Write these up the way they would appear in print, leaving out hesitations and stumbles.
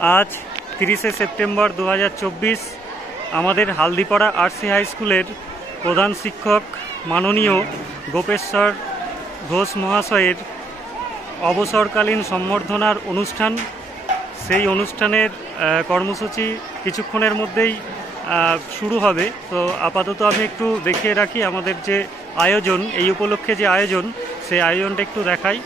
আজ 30শে সেপ্টেম্বর 2024 আমাদের Haldipara RC high স্কুলের প্রধান শিক্ষক মাননীয় গোপেশ্বর ঘোষ মহাশয়ের অবসরকালীন সম্বর্ধনার অনুষ্ঠান। সেই অনুষ্ঠানের কর্মসূচি কিছুক্ষণের মধ্যেই শুরু হবে। তো আপাতত আমি একটু দেখিয়ে রাখি আমাদের যে আয়োজন, এই উপলক্ষে যে আয়োজন, সেই আয়োজনটা একটু দেখাই।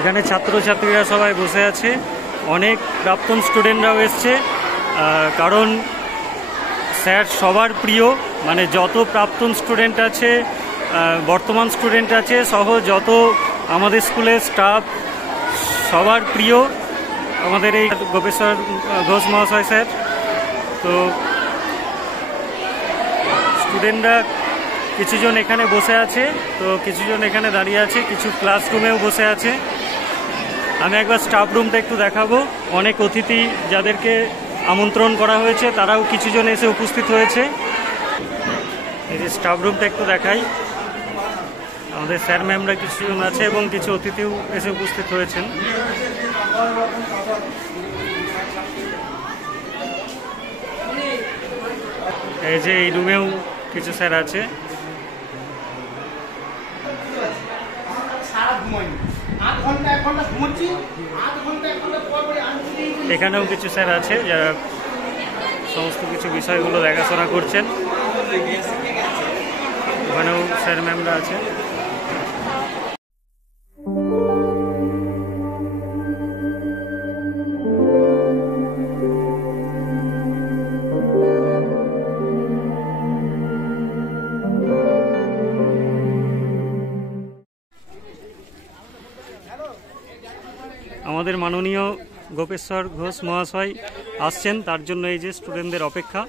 এখানে ছাত্রছাত্রীরা সবাই বসে আছে, অনেক প্রাক্তন স্টুডেন্টরাও এসছে, কারণ স্যার সবার প্রিয়, মানে যত প্রাক্তন স্টুডেন্ট আছে, বর্তমান স্টুডেন্ট আছে সহ যত আমাদের স্কুলের স্টাফ, সবার প্রিয় আমাদের এই গোপেশ্বর ঘোষ মহাশয় স্যার। তো স্টুডেন্টরা কিছুজন এখানে বসে আছে, তো কিছুজন এখানে দাঁড়িয়ে আছে, কিছু ক্লাসরুমেও বসে আছে। আমি একবার স্টাফ রুমটা একটু দেখাবো। অনেক অতিথি যাদেরকে আমন্ত্রণ করা হয়েছে তারাও কিছুজন এসে উপস্থিত হয়েছে। এই যে স্টাফ রুমটা একটু দেখাই। আমাদের স্যার ম্যামরা কিছুজন আছে এবং কিছু অতিথিও এসে উপস্থিত হয়েছেন। এই যে এই রুমেও কিছু স্যার আছে। এখানেও কিছু স্যার আছে যারা সমস্ত কিছু বিষয়গুলো দেখাশোনা করছেন। ওখানেও স্যার ম্যামরা আছে। আমাদের মাননীয় গোপেশ্বর ঘোষ মহাশয় আসছেন, তার জন্য এই যে স্টুডেন্টদের অপেক্ষা।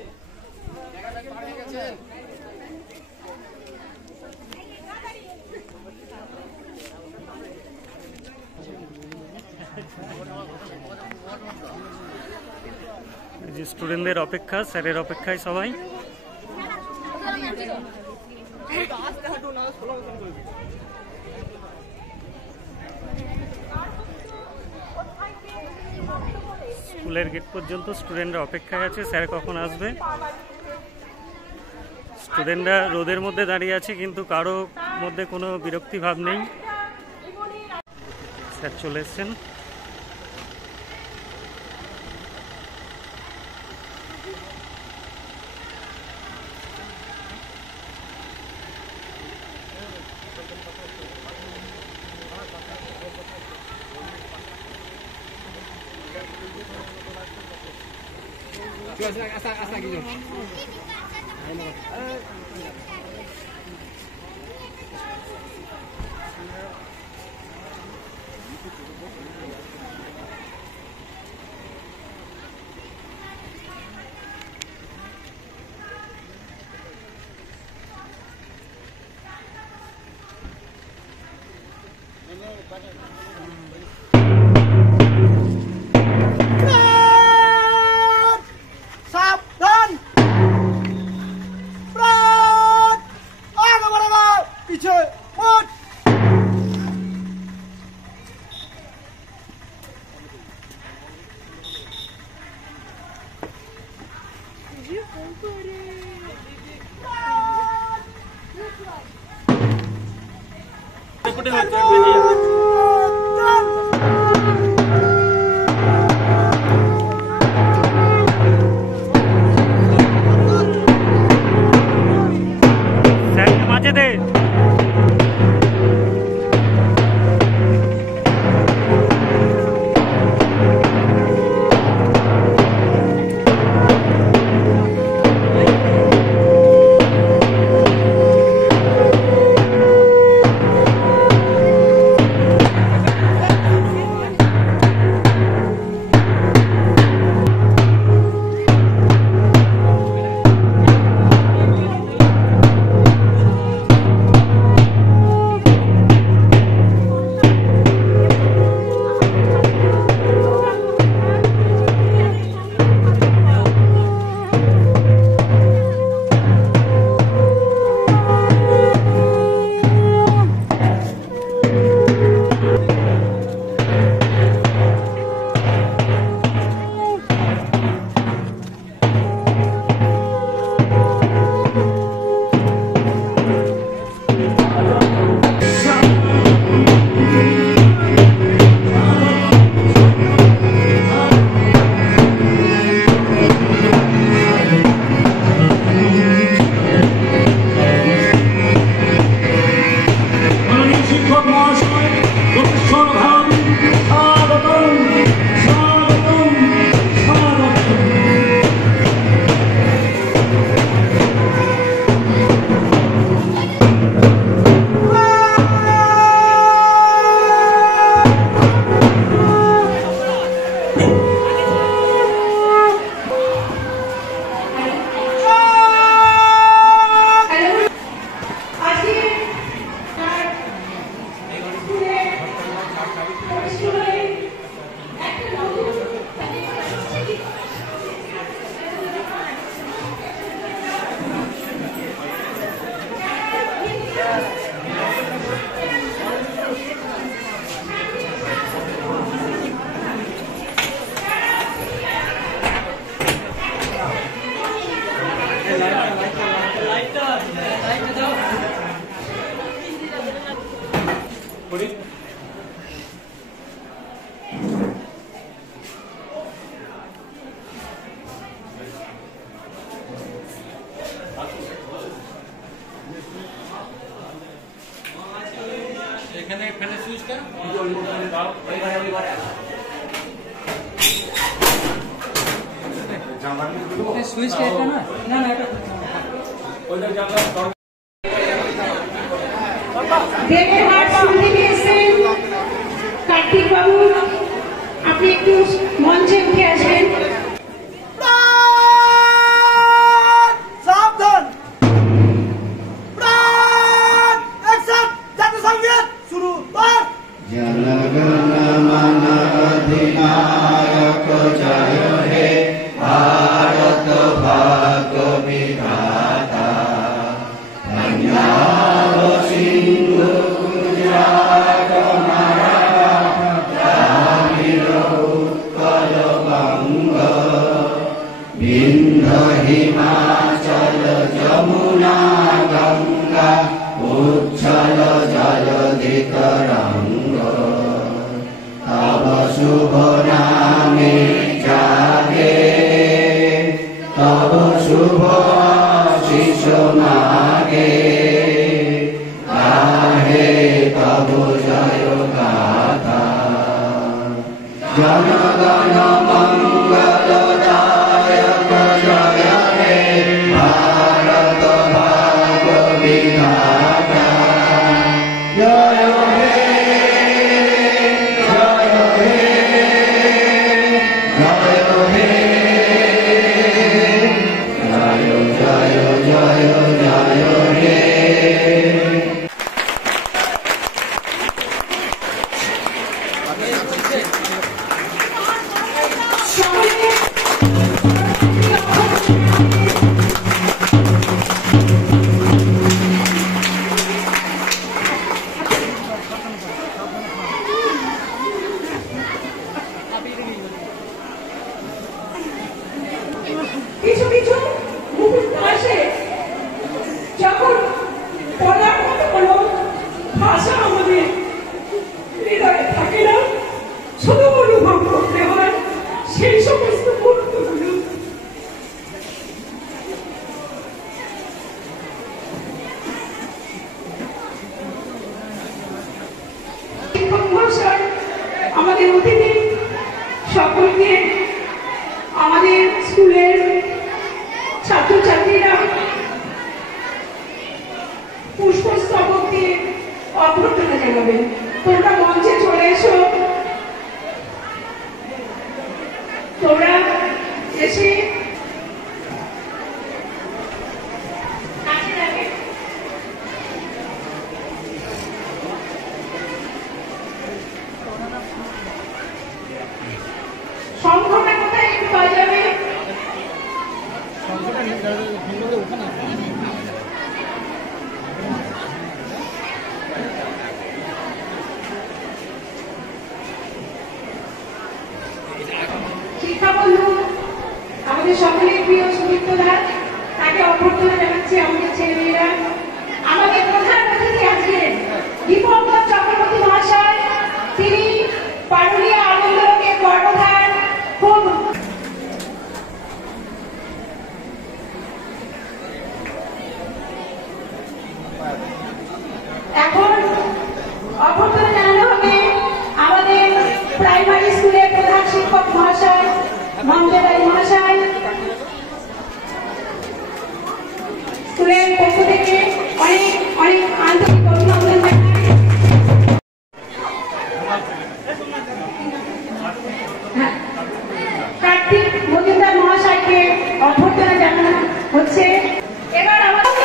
এই যে স্টুডেন্টদের অপেক্ষা, স্যারের অপেক্ষায় সবাই। স্কুলের গেট পর্যন্ত স্টুডেন্টরা অপেক্ষায় আছে, স্যার কখন আসবে। স্টুডেন্টরা রোদের মধ্যে দাঁড়িয়ে আছে, কিন্তু কারো মধ্যে কোনো বিরক্তি ভাব নেই। স্যার চলে এসছেন। Asa gitu. সুইচ এটা না না না এটা ওইটা জানলা দেবঘাট স্কুল থেকে এসেছেন কার্তিক বাবু, আপনি একটু মঞ্চে উঠে আসেন। সাবধান, প্রাণ অ্যাকশন, জাতীয় সঙ্গীত শুরু কর। জনগণ মন অধিনায়ক জয় হে ভারত ভাগ্য বিধাতা, পঞ্জাব সিন্ধু গুজরাট মারাঠা দ্রাবিড় উৎকল বঙ্গ, বিন্ধ্য হিমাচল যমুনা গঙ্গা উচ্ছল জলধি তরঙ্গ, তব শুভ নামে জাগে তব শুভ আশিস মাগে, গাহে তব জয় গাথা। জনগণ মঙ্গল দায়ক জয় হে ভারত ভাগ্য বিধাতা, জয় হে জয় হে জয় হে জয় জয় জয় জয় হে। কিছু কিছু মুহূর্ত আসে যখন বলার মতো কোনো ভাষা আমাদের হৃদয়ে থাকে না, শুধু অনুভব করতে হয় সেই সমস্ত মুহূর্তগুলো। শিক্ষক মহাশয়, আমাদের অতিথি সকলকে, আমাদের স্কুলের ছাত্রছাত্রীরা পুষ্পস্তবক দিয়ে অভ্যর্থনা জানাবেন। তোমরা মঞ্চে চলে এসো, তোমরা এসে কাছে রাখে। শঙ্খটা কোথায় একটু বাজাবে? শিক্ষা বন্ধু আমাদের সকলের প্রিয় সুদীপ্ত দাস, তাকে অভ্যর্থনা জানাচ্ছি আমাদের ছেলেমেয়েরা। আমাদের প্রধান অতিথি আছেন দীপঙ্কর চক্রবর্তী মহাশয়, তিনি পারুলিয়া আনন্দলোকের কর্ণধার। খুব এখন অভ্যর্থনা জানানো হবে আমাদের প্রাইমারি স্কুলের প্রধান শিক্ষক মহাশয় মঞ্জুরাই মহাশয়। স্কুলের পক্ষ থেকে অনেক অনেক আন্তরিক অভিনন্দন জানাই। কার্তিক মজুমদার মহাশয়কে অভ্যর্থনা জানানো হচ্ছে। এবার আমাদের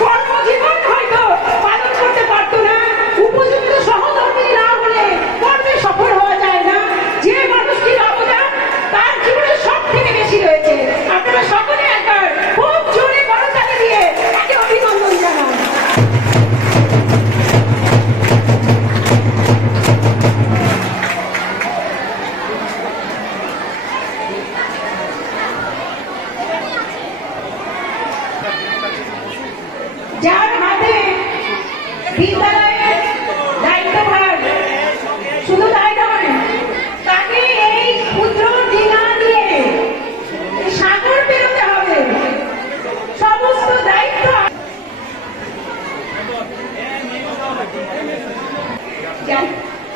কর্মজীবন হয়তো পালন করতে পারতো না, উপযুক্ত সহধর্মী না হলে কর্মে সফল হওয়া যায় না। যে মানুষটির অবদান তার জীবনে সব থেকে বেশি রয়েছে। আপনারা সকলে একবার খুব জোরে করতালি দিয়ে তাকে অভিনন্দন জানান।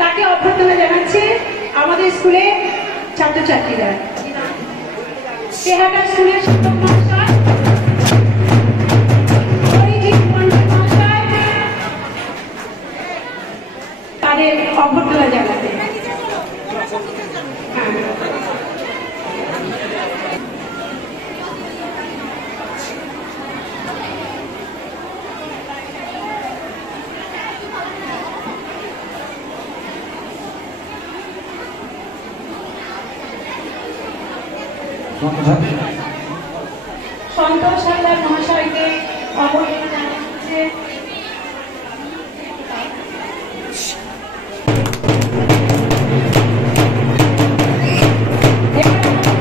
তাকে অভ্যর্থনা জানাচ্ছে আমাদের স্কুলের ছাত্রছাত্রীরা। তেহাটা স্কুলের শিক্ষক মহাশয়, তাদের অভ্যর্থনা জানাতে। সন্তোষ হালদার মহাশয়কে অবহেলা জানাচ্ছে।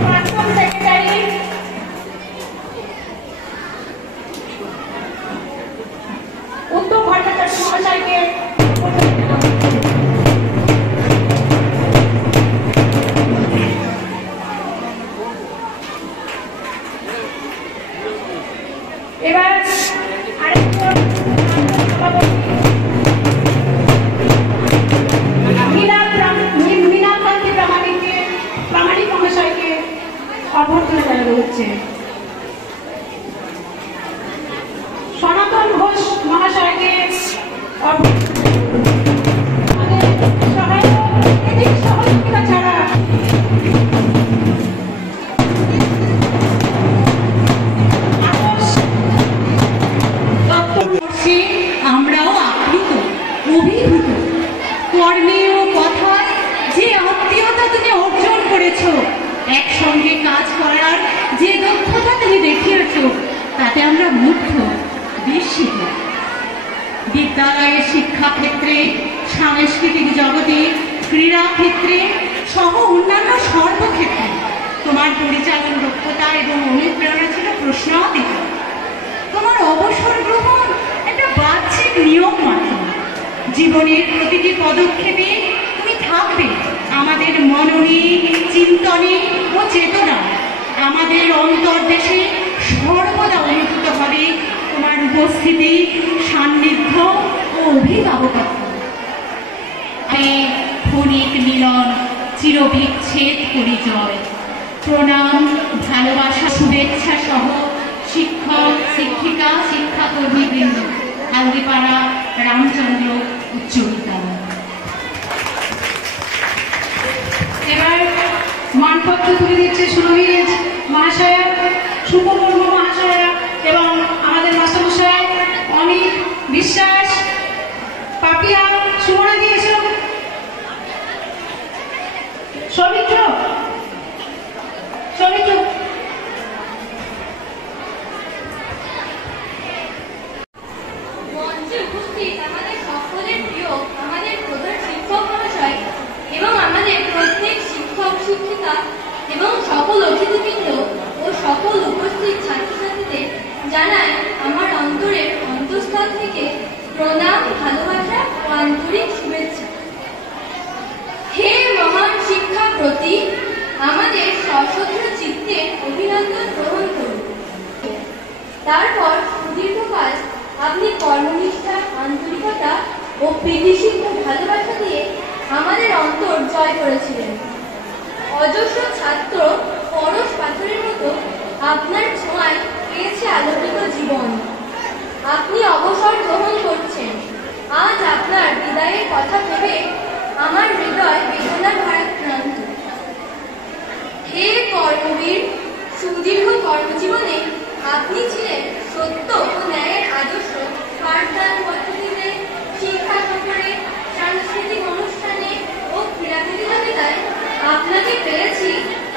প্রাক্তন সেক্রেটারি উত্তম ভট্টাচার্য মহাশয়কে এবার আরেকজন মীনাকান্তি প্রামাণিক মহাশয়কে অভ্যর্থনা জানানো হচ্ছে। সনাতন ঘোষ মহাশয়কে সহযোগিতা ছাড়া আমরাও আপ্লুত, অভিভূত। কর্মে ও কথায় যে আত্মীয়তা তুমি অর্জন করেছ, একসঙ্গে কাজ করার যে দক্ষতা তুমি দেখিয়েছ, তাতে আমরা মুগ্ধ, বিস্মিত। বিদ্যালয়ের শিক্ষাক্ষেত্রে, সাংস্কৃতিক জগতে, ক্রীড়াক্ষেত্রে সহ অন্যান্য সর্বক্ষেত্রে তোমার পরিচালন দক্ষতা এবং অনুপ্রেরণা ছিল প্রশ্নাতীত। তোমার অবসর গ্রহণ একটা বাহ্যিক নিয়ম মাত্র। জীবনের প্রতিটি পদক্ষেপে তুমি থাকবে আমাদের মননে, চিন্তনে ও চেতনা। আমাদের অন্তর্দেশে সর্বদা অনুভূত হবে তোমার উপস্থিতি, সান্নিধ্য ও অভিভাবকত্ব। ক্ষণিক মিলন, চিরবিচ্ছেদ পরিচয়। প্রণাম, ভালোবাসা, শুভেচ্ছা সহ শিক্ষক, শিক্ষিকা, শিক্ষাকর্মীবৃন্দ, হালদিপাড়া রামচন্দ্র উচ্চ বিদ্যালয়। এবার মানপত্র তুলে দিচ্ছে সুরভীর মহাশয়া, সুপবর্ম মহাশয়া এবং আমাদের মাস্টারমশাই অমিত বিশ্বাস, পাপিয়া, সুমনা দিয়েছ, সৌমিত্র মঞ্চে উপস্থিত আমাদের সকলের প্রিয় আমাদের প্রধান শিক্ষক মহাশয় এবং আমাদের প্রত্যেক শিক্ষক শিক্ষিকা এবং সকল অতিথিবৃন্দ ও সকল উপস্থিত ছাত্রছাত্রীদের জানাই আমার অন্তরের অন্তঃস্থল থেকে প্রণাম, ভালোবাসা ও আন্তরিক শুভেচ্ছা। হে মহান শিক্ষা প্রতি আমাদের সশ্রদ্ধ চিত্তে অভিনন্দন গ্রহণ করুন। তারপর সুদীর্ঘকাল আপনি কর্মনিষ্ঠা, আন্তরিকতা ও প্রীতিশীল ভালোবাসা দিয়ে আমাদের অন্তর জয় করেছিলেন। অজস্র ছাত্র পরশ পাথরের মতো আপনার ছোঁয়ায় পেয়েছে আলোকিত জীবন। আপনি অবসর গ্রহণ করছেন। আজ আপনার বিদায়ের কথা ভেবে আমার হৃদয় বেদনার ভারাক্রান্ত। হে কর্মবীর, সুদীর্ঘ কর্মজীবনে আপনি ছিলেন সত্য ও ন্যায়ের আদর্শ। পাঠদান পদ্ধতিতে, শিক্ষা সফরে, সাংস্কৃতিক অনুষ্ঠানে ও ক্রীড়া প্রতিযোগিতায় আপনাকে পেয়েছি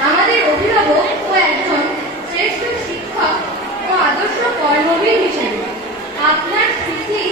আমাদের অভিভাবক ও একজন শ্রেষ্ঠ শিক্ষক ও আদর্শ কর্মবীর হিসেবে। আপনার স্মৃতি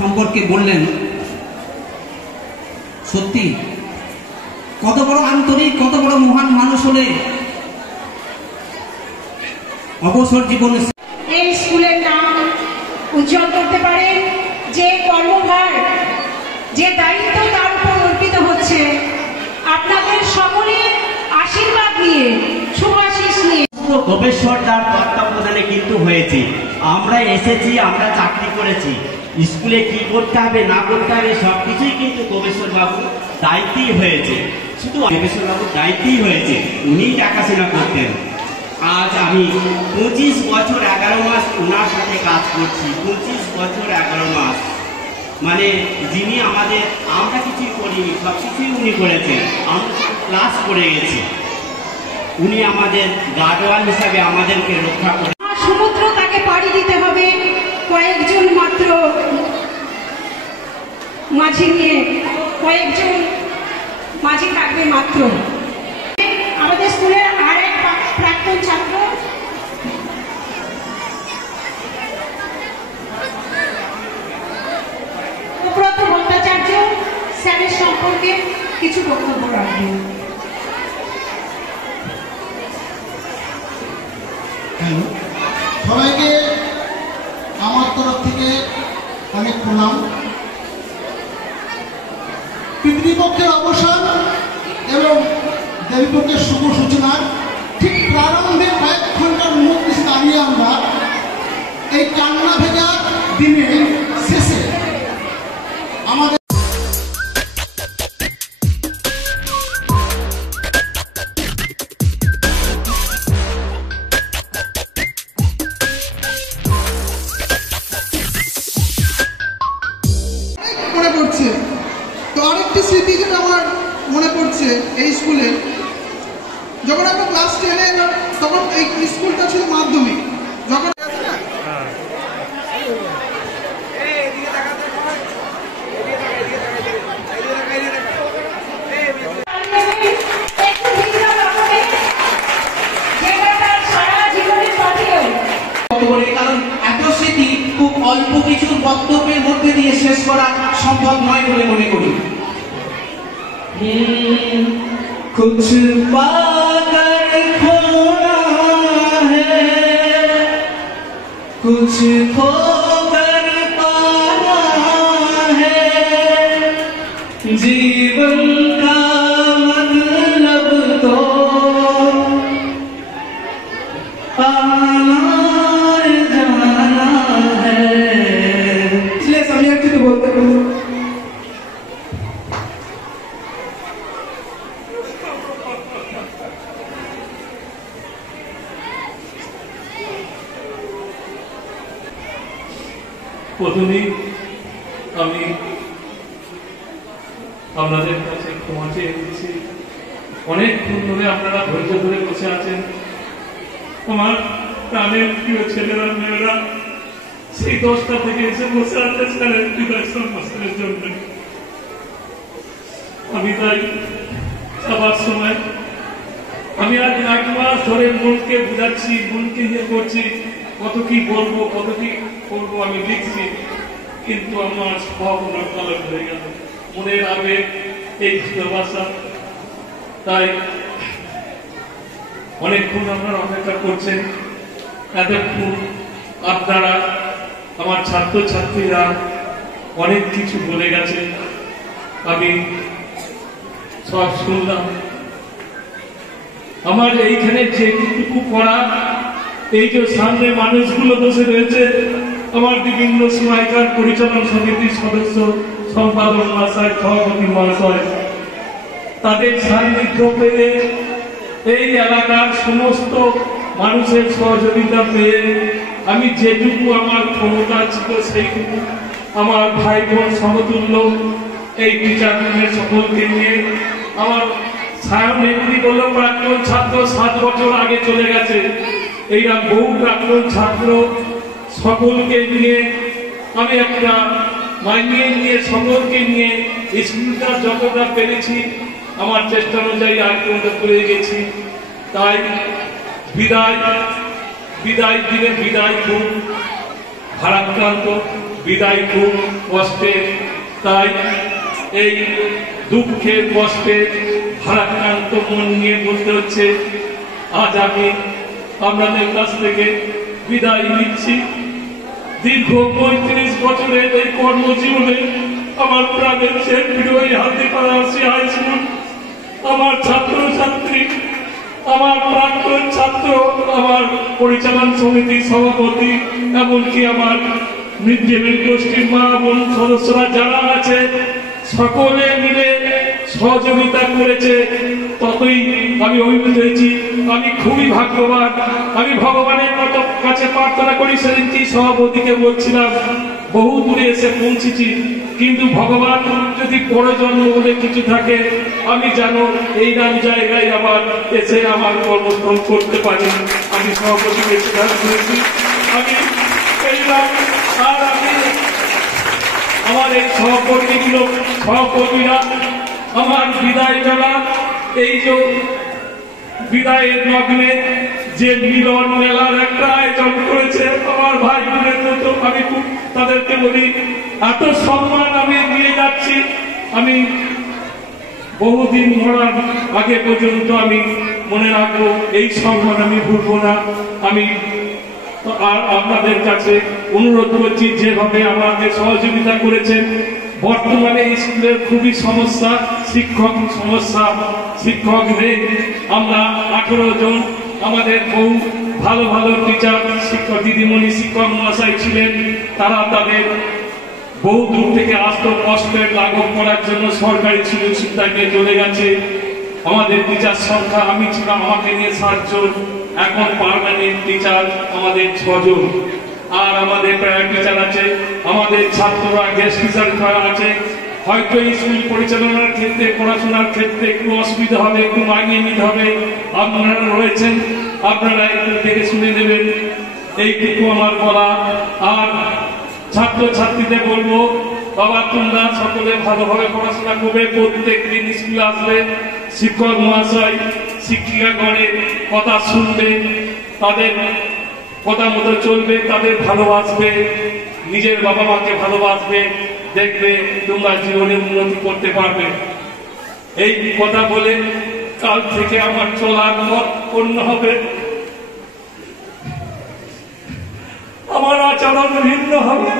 সম্পর্কে বললেন, সত্যি কত বড় আন্তরিক, কত বড় মহান মানুষ হলে অবসর জীবনে এই স্কুলের নাম উজ্জ্বল করতে পারে। যে কর্মভার, যে দায়িত্ব তার উপর অর্পিত হচ্ছে, আপনাদের সকলের আশীর্বাদ নিয়ে, শুভাশিস নিয়ে গোপেশ্বর তার তত্ত্বাবধানে কিন্তু হয়েছে। আমরা এসেছি, আমরা চাকরি করেছি, স্কুলে কি করতে হবে না করতে হবে সবকিছুই কিন্তু গোপেশ্বর বাবুর দায়িত্বই হয়েছে। শুধু গোপেশ্বর বাবুর দায়িত্বই হয়েছে, উনি দেখাশোনা করতেন। আজ আমি 25 বছর 11 মাস ওনার সাথে কাজ করছি। 25 বছর 11 মাস, মানে যিনি আমাদের, আমরা কিছুই করিনি, সব কিছুই উনি করেছেন। আমরা ক্লাস করে গেছি, উনি আমাদের গার্ডওয়াল হিসাবে আমাদেরকে রক্ষা করে। সমুদ্র তাকে পাড়ি দিতে হবে কয়েকজন মাত্র মাঝি নিয়ে, কয়েকজন মাঝি থাকবে মাত্র। আমাদের স্কুলের আরেক প্রাক্তন ছাত্র সুব্রত ভট্টাচার্য স্যারের সম্পর্কে কিছু বক্তব্য রাখবেন। সবাইকে আমার তরফ থেকে অনেক প্রণাম। পিতৃপক্ষের অবসান এবং দেবীপক্ষের শুভ সূচনা ঠিক প্রারম্ভে কয়েক ঘন্টার মধ্যে দাঁড়িয়ে আমরা এই কান্না ভেজা দিনে শেষে আমাদের মনে পড়ছে। তো আরেকটি স্মৃতি যেটা আমার মনে পড়ছে এই স্কুলে, যখন আমরা ক্লাস 10-এ তখন এই স্কুলটা ছিল মাধ্যমিক। যখন কারণ এত স্মৃতি খুব অল্প কিছু বক্তব্যের মধ্যে দিয়ে শেষ করা সম্ভব নয় বলে মনে করি। कुछ पाकर खोना है, कुछ खोकर पाना है, जीवन का मतलब तो आना जाना है। इसलिए समीर जी तो बोलते हैं প্রথমেই আমি আপনাদের কাছে ক্ষমা চেয়ে দিচ্ছি। অনেকক্ষণ ধরে আপনারা ধৈর্য ধরে বসে আছেন। আমার প্রাণের প্রিয় ছেলেরা মেয়েরা সেই 10টা থেকে এসে বসে আছে স্যারের বিদায় সম্ভাষণের জন্য। আমি তাই যাবার সময় আমি আজ 1 মাস ধরে মনকে বুঝাচ্ছি, মনকে ইয়ে করছি, কত কি বলবো, কত কি করবো আমি লিখছি, কিন্তু আমার সব নকলক হয়ে গেল। মনের আবেগ, এই ভালোবাসা, তাই অনেকক্ষণ আপনারা অপেক্ষা করছেন। এতক্ষণ আপনারা আমার ছাত্রছাত্রীরা অনেক কিছু বলে গেছে, আমি সব শুনলাম। আমার এইখানে যেটুকু পড়া, এই যে সামনে মানুষগুলো বসে রয়েছে আমার বিভিন্ন সময়কার পরিচালন সমিতির সদস্য, সম্পাদক মহাশয়, সভাপতি মহাশয়, তাদের সান্নিধ্য পেয়ে এই এলাকার সমস্ত মানুষের সহযোগিতা পেয়ে আমি যেটুকু আমার ক্ষমতা ছিল সেইটুকু আমার ভাই বোন সমতুল্য এই টিচারদের সকলকে নিয়ে, আমার সায়ন নেত্রী বলল প্রাক্তন ছাত্র 7 বছর আগে চলে গেছে, এইরা বহু প্রাক্তন ছাত্র সকলকে নিয়ে আমি একটা মানিয়ে নিয়ে সকলকে নিয়ে স্কুলটা যতটা পেরেছি আমার চেষ্টা অনুযায়ী আর পর্যন্ত করে গেছি। তাই বিদায় দিনে বিদায় খুব ভারাক্রান্ত, বিদায় খুব কষ্টের। তাই এই দুঃখের কষ্টের ভারাক্রান্ত মন নিয়ে বলতে হচ্ছে আজ আমি আপনাদের কাছ থেকে বিদায় নিচ্ছি। দীর্ঘ 35 বছরের এই কর্মজীবনে আমার প্রাণের চেয়ে প্রিয় এই হালদিপাড়া আরসি হাই স্কুল, আমার ছাত্রছাত্রী, আমার প্রাক্তন ছাত্র, আমার পরিচালন সমিতির সভাপতি, এমনকি আমার মিড ডে মিল গোষ্ঠীর মা বোন সদস্যরা যারা আছে সকলে মিলে সহযোগিতা করেছে, ততই আমি অভিভূত হয়েছি। আমি খুবই ভাগ্যবান। আমি ভগবানের কাছে প্রার্থনা করি, সেদিনটি সভাপতিকে বলছিলাম বহু দূরে এসে পৌঁছেছি, কিন্তু ভগবান যদি পরজন্ম বলে কিছু থাকে আমি জানো এই নাম জায়গায় আবার এসে আমার কর্মস্থল করতে পারি। আমি সভাপতিকে স্বীকার করেছি। আমি এইবার আর আমি আমার এই সহকর্মীরা আমার বিদায় বেলা এই যে বিদায়ের লগ্নে যে মিলন মেলার একটা আয়োজন করেছে আমার ভাই বোনের মতো, আমি খুব তাদেরকে বলি এত সম্মান আমি দিয়ে যাচ্ছি। আমি বহুদিন মরার আগে পর্যন্ত আমি মনে রাখবো, এই সম্মান আমি ভুলবো না। আমি আর আপনাদের কাছে অনুরোধ করছি যেভাবে আমাদের সহযোগিতা করেছেন। বর্তমানে স্কুলের খুবই সমস্যা, শিক্ষক নেই। আমরা 18 জন, আমাদের বহু ভালো ভালো টিচার, শিক্ষক দিদিমণি, শিক্ষক মহাশয় ছিলেন। তারা তাদের বহু দূর থেকে আসত কষ্টের লাঘব করার জন্য সরকারি সুযোগ সুবিধা নিয়ে চলে গেছে। আমাদের টিচার সংখ্যা, আমি ছিলাম, আমাকে নিয়ে 7 জন, এখন পার্মানেন্ট টিচার আমাদের 6 জন। আর আমাদের প্রায় টিচার আছে, আমাদের ছাত্ররা গেস্ট টিচার আছে। হয়তো স্কুল পরিচালনার ক্ষেত্রে, পড়াশোনার ক্ষেত্রে একটু অসুবিধা হবে, একটু মানিয়ে নিতে হবে। আপনারা রয়েছেন, আপনারা একটু দেখে শুনে নেবেন, এইটুকু আমার বলা। আর ছাত্রছাত্রীদের বলবো, বাবা তোমরা সকলে ভালোভাবে পড়াশোনা করবে, প্রত্যেক দিন স্কুলে আসবে, শিক্ষক মহাশয় শিক্ষিকাগণের কথা শুনবে, তাদের কথা মতো চলবে, তাদের ভালোবাসবে, নিজের বাবা মাকে ভালোবাসবে, দেখবে তোমরা জীবনে উন্নতি করতে পারবে। এই কথা বলে কাল থেকে আমার চলার পথ অন্য হবে, আমার আচরণ ভিন্ন হবে।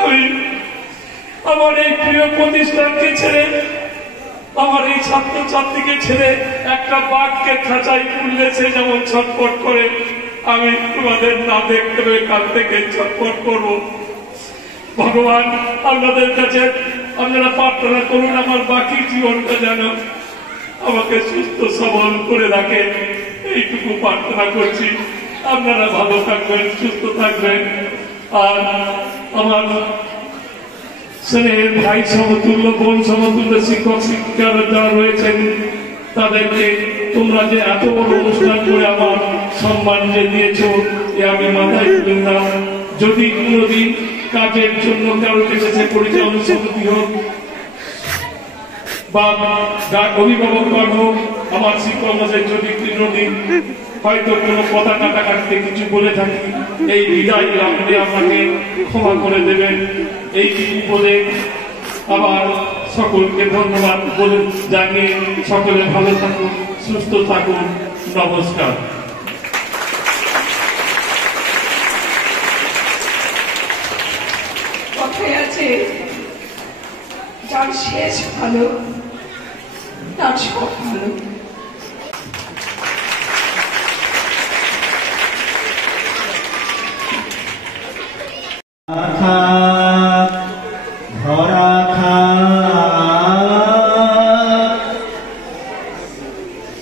আমি আমার এই প্রিয় প্রতিষ্ঠানকে ছেড়ে, আমার এই ছাত্রছাত্রীকে ছেড়ে একটা বাঘকে খাঁচায় খুললে সে যেমন ছটফট করে, আমি তোমাদের না দেখতে পেয়ে কাল থেকে ছটফট করব। ভগবান আপনাদের কাছে আপনারা প্রার্থনা করুন আমার বাকি জীবনটা যেন আমাকে সুস্থ সবল করে রাখে, এইটুকু প্রার্থনা করছি। আপনারা ভালো থাকবেন, সুস্থ থাকবেন। আর আমার স্নেহের ভাই সমতুল্য, বোন সমতুল্য শিক্ষক শিক্ষিকারা যারা রয়েছেন, তাদেরকে তোমরা যে এত বড় অনুষ্ঠান করে আমার সম্মান যে দিয়েছ, এ আমি মাথায় তুলি না। যদি কোনোদিন কাজের জন্য কারো কাছে পরিচালন সমিতি হোক বা অভিভাবকগণ হোক, আমার শিক্ষক মশাই যদি কোনোদিন হয়তো কোনো কথা কাটাকাটিতে কিছু বলে থাকি, এই বিদায় আপনি আমাকে ক্ষমা করে দেবেন। এইটুকু বলে আবার সকলকে ধন্যবাদ বলে জানিয়ে সকলে ভালো থাকুন, সুস্থ থাকুন। নমস্কার। কথায় আছে, যার শেষ ভালো তার সব ভালো।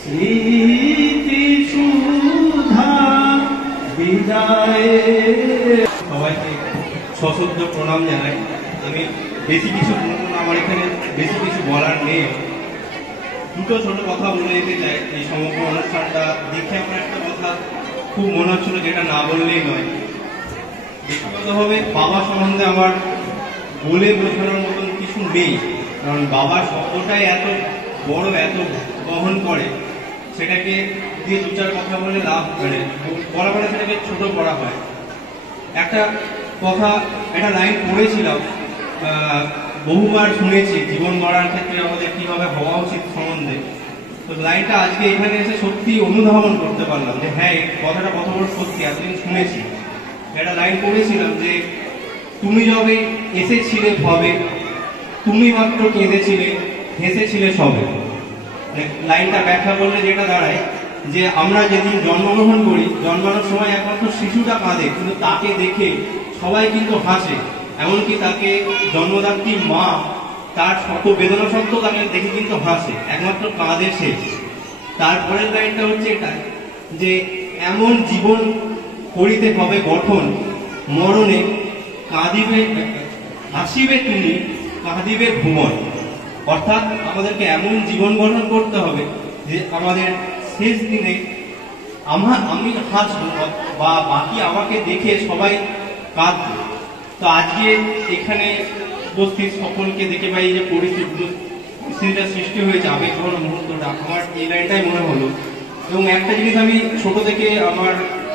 স্মৃতি সুধা বিদায়ে। সবাইকে সশ্রদ্ধ প্রণাম জানাই। আমি বেশি কিছু বলবো না, আমার এখানে বেশি কিছু বলার নেই। দুটো ছোট কথা বলে যেতে চাই। এই সমগ্র অনুষ্ঠানটা দেখে আমার একটা কথা খুব মনে হচ্ছিল, যেটা না বললেই নয়। ব্যক্তিগতভাবে বাবা সম্বন্ধে আমার বলে বোঝানোর মতন কিছু নেই, কারণ বাবার শব্দটাই এত বড়, এত বহন করে, সেটাকে দিয়ে দু চার কথা বলে লাভ করে বলা মানে সেটাকে ছোট করা হয়। একটা কথা, একটা লাইন পড়েছিলাম, বহুবার শুনেছি জীবন গড়ার ক্ষেত্রে আমাদের কিভাবে হওয়া উচিত সম্বন্ধে। তো লাইনটা আজকে এখানে এসে সত্যি অনুধাবন করতে পারলাম যে হ্যাঁ, এই কথাটা কত বড় সত্যি। এতদিন শুনেছি, একটা লাইন পড়েছিলাম যে তুমি যবে এসেছিলে ভবে, তুমি মাত্র কেঁদেছিলে, হেসেছিলে সবে। লাইনটা ব্যাখ্যা করলে যেটা দাঁড়ায় যে আমরা যেদিন জন্মগ্রহণ করি, জন্মানোর সময় একমাত্র শিশুটা কাঁদে, কিন্তু তাকে দেখে সবাই কিন্তু হাসে। এমনকি তাকে জন্মদাত্রী মা তার শত বেদনা সত্ত্বেও তাকে দেখে কিন্তু হাসে, একমাত্র কাঁদে সে। তারপরের লাইনটা হচ্ছে এটা যে এমন জীবন করিতে হবে গঠন, মরণে কাঁদিবে হাসিবে তুমি, কাঁদিবে ভুবন। অর্থাৎ আমাদেরকে এমন জীবন গঠন করতে হবে যে আমাদের শেষ দিনে আমি হাসবো বা বাকি আমাকে দেখে সবাই কাঁদবে। তো আজকে এখানে উপস্থিত সকলকে দেখে পাই যে পরিস্থিতিটা সৃষ্টি হয়েছে, আবেগঘন মুহূর্তটা, আমার এই লাইনটাই মনে হলো। এবং একটা জিনিস আমি ছোট থেকে আমার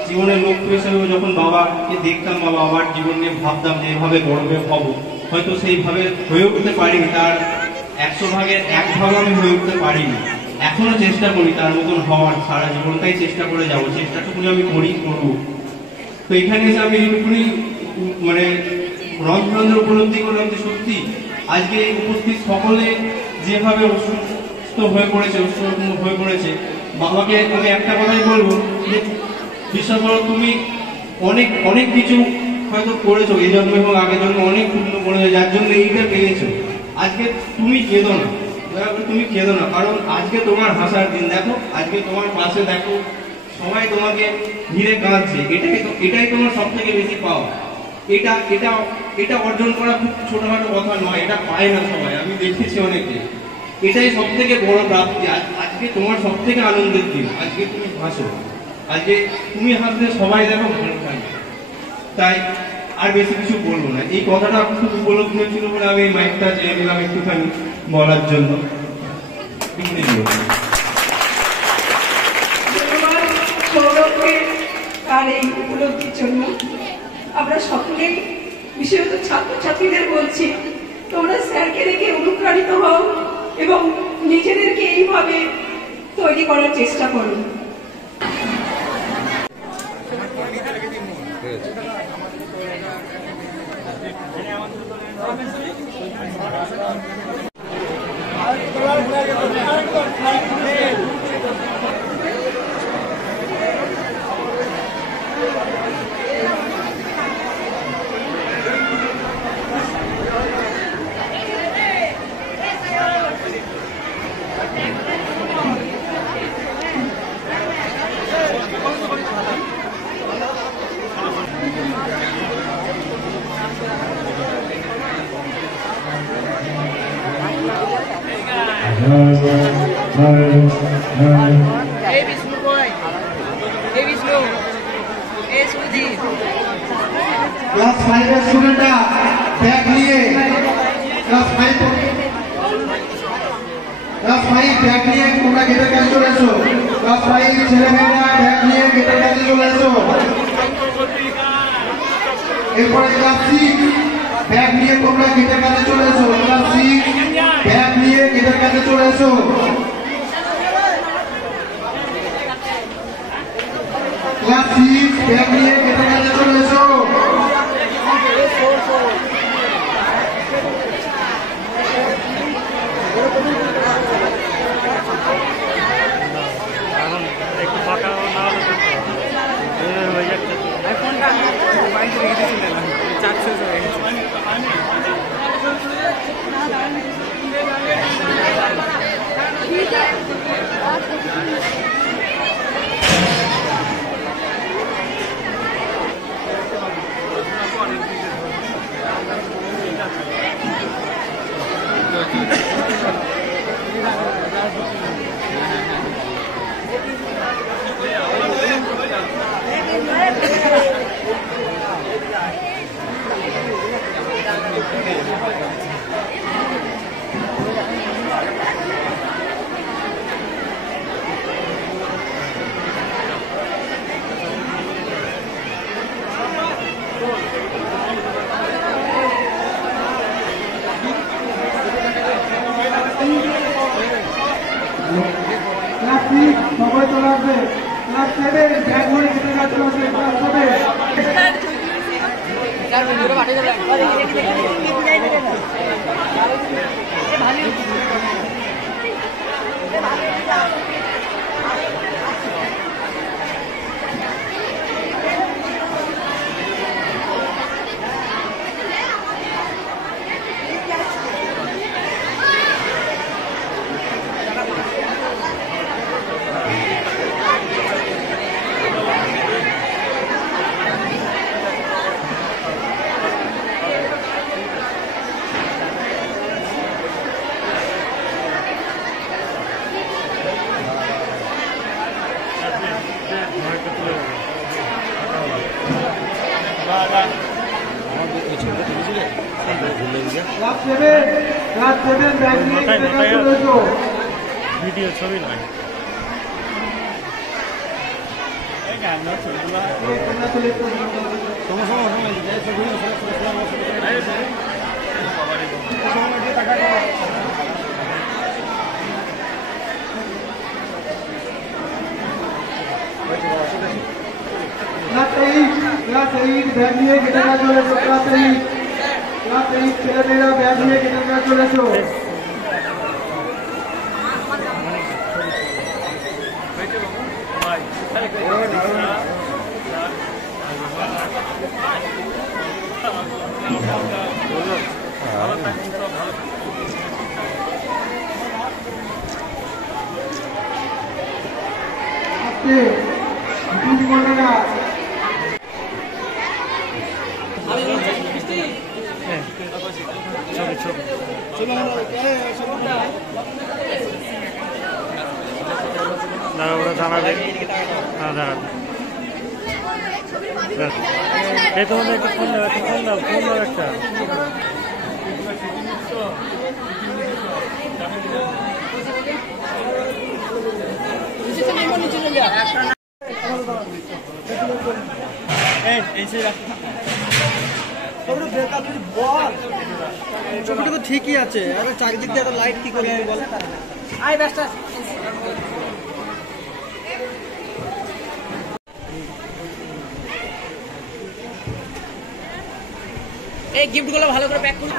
জীবনের লক্ষ্য হিসেবে যখন বাবাকে দেখতাম বা বাবার জীবন নিয়ে ভাবতাম যে এভাবে বড় হয়ে হবো, হয়তো সেইভাবে হয়ে উঠতে পারিনি, তার 100 ভাগের 1 ভাগ আমি হয়ে উঠতে পারিনি। এখনো চেষ্টা করি তার মতন হওয়ার, সারা জীবনটাই চেষ্টা করে যাবো, চেষ্টাটুকুনি আমি করবো। তো এখানে এসে আমি এইটুকুনি মানে রন্ধনের উপলব্ধি করলাম যে সত্যি আজকে উপস্থিত সকলে যেভাবে অসুস্থ হয়ে পড়েছে, হয়ে পড়েছে, বাবাকে আমি একটা কথাই বলবো যে বিশ্বাস করো, তুমি অনেক অনেক কিছু হয়তো করেছো এই জন্ম এবং আগের জন্ম, অনেক পূর্ণ করেছো, যার জন্য এইটা পেয়েছো। আজকে তুমি কেঁদো না, তুমি কেঁদো না, কারণ আজকে তোমার হাসার দিন। দেখো আজকে তোমার পাশে দেখো সবাই তোমাকে ঘিরে কাঁদছে, এটাই তোমার সব থেকে বেশি পাওয়া। এটা অর্জন করা খুব ছোটখাটো কথা নয়, এটা পায় না সবাই, আমি দেখেছি অনেকে। এটাই সব থেকে বড় প্রাপ্তি। আজকে তোমার সব থেকে আনন্দের দিন, আজকে তুমি হাসো, আজকে তুমি হাসলে সবাই দেখো ভালো থাকবে। তাই আর বেশি কিছু বলবো না, এই কথাটা খুব উপলব্ধ হয়েছিল বলে আমি এই মাইকটা চেয়ে দিলাম একটুখানি বলার জন্য। আর এই উপলব্ধির জন্য আমরা সকলেই, বিশেষত ছাত্রছাত্রীদের বলছি, তোমরা স্যারকে দেখে অনুপ্রাণিত হও এবং নিজেদেরকে এইভাবে তৈরি করার চেষ্টা করো। ক্লাস 5 এর স্টুডেন্টরা ব্যাগ নিয়ে, ক্লাস 5 ব্যাগ নিয়ে তোমরা গেটের কাছে চলে এসো। ক্লাস 5 ছেলেমেয়েরা ব্যাগ নিয়ে গেটের কাছে চলে এসো। এরপরে ক্লাস 6 ব্যাগ নিয়ে তোমরা গেটের কাছে চলে এসো। ক্লাস 6 ব্যাগ নিয়ে গেটের কাছে চলে এসো। ক্লাস 6 ব্যাগ নিয়ে গেটের কাছে চলে এসো। এখন একটু ফাঁকা না হলে হয়ে যাচ্ছে। ফোনটা বাড়িতে রেখে দিয়েছিলেন, চার্জ শেষ হয়ে গেছে। ঠিক আছে। সবাই চলে আসবে। ক্লাস 7 ব্যাগ ভরে কেটে যাচ্ছে ক্লাস 7 ব্যাগ নিয়ে কেটে যাচ্ছে। ভিডিও ছবি নয় ক্লাস 8 ব্যাগ নিয়ে কেটে চলেছো। ক্লাস 8 ছেলেমেয়েরা ব্যাগ নিয়ে কেটে চলেছো। ওরা জানাবে। হ্যাঁ দাঁড়াবে। এই তোমাদের একটা ফোন দাও, একটা ফোন দাও, ফোন দাও একটা। ছবিটা তো ঠিকই আছে, আরে চারিদিক দিয়ে লাইট কি করে বল। আয় ব্যস্ত এই গিফটগুলো ভালো করে প্যাক করুন।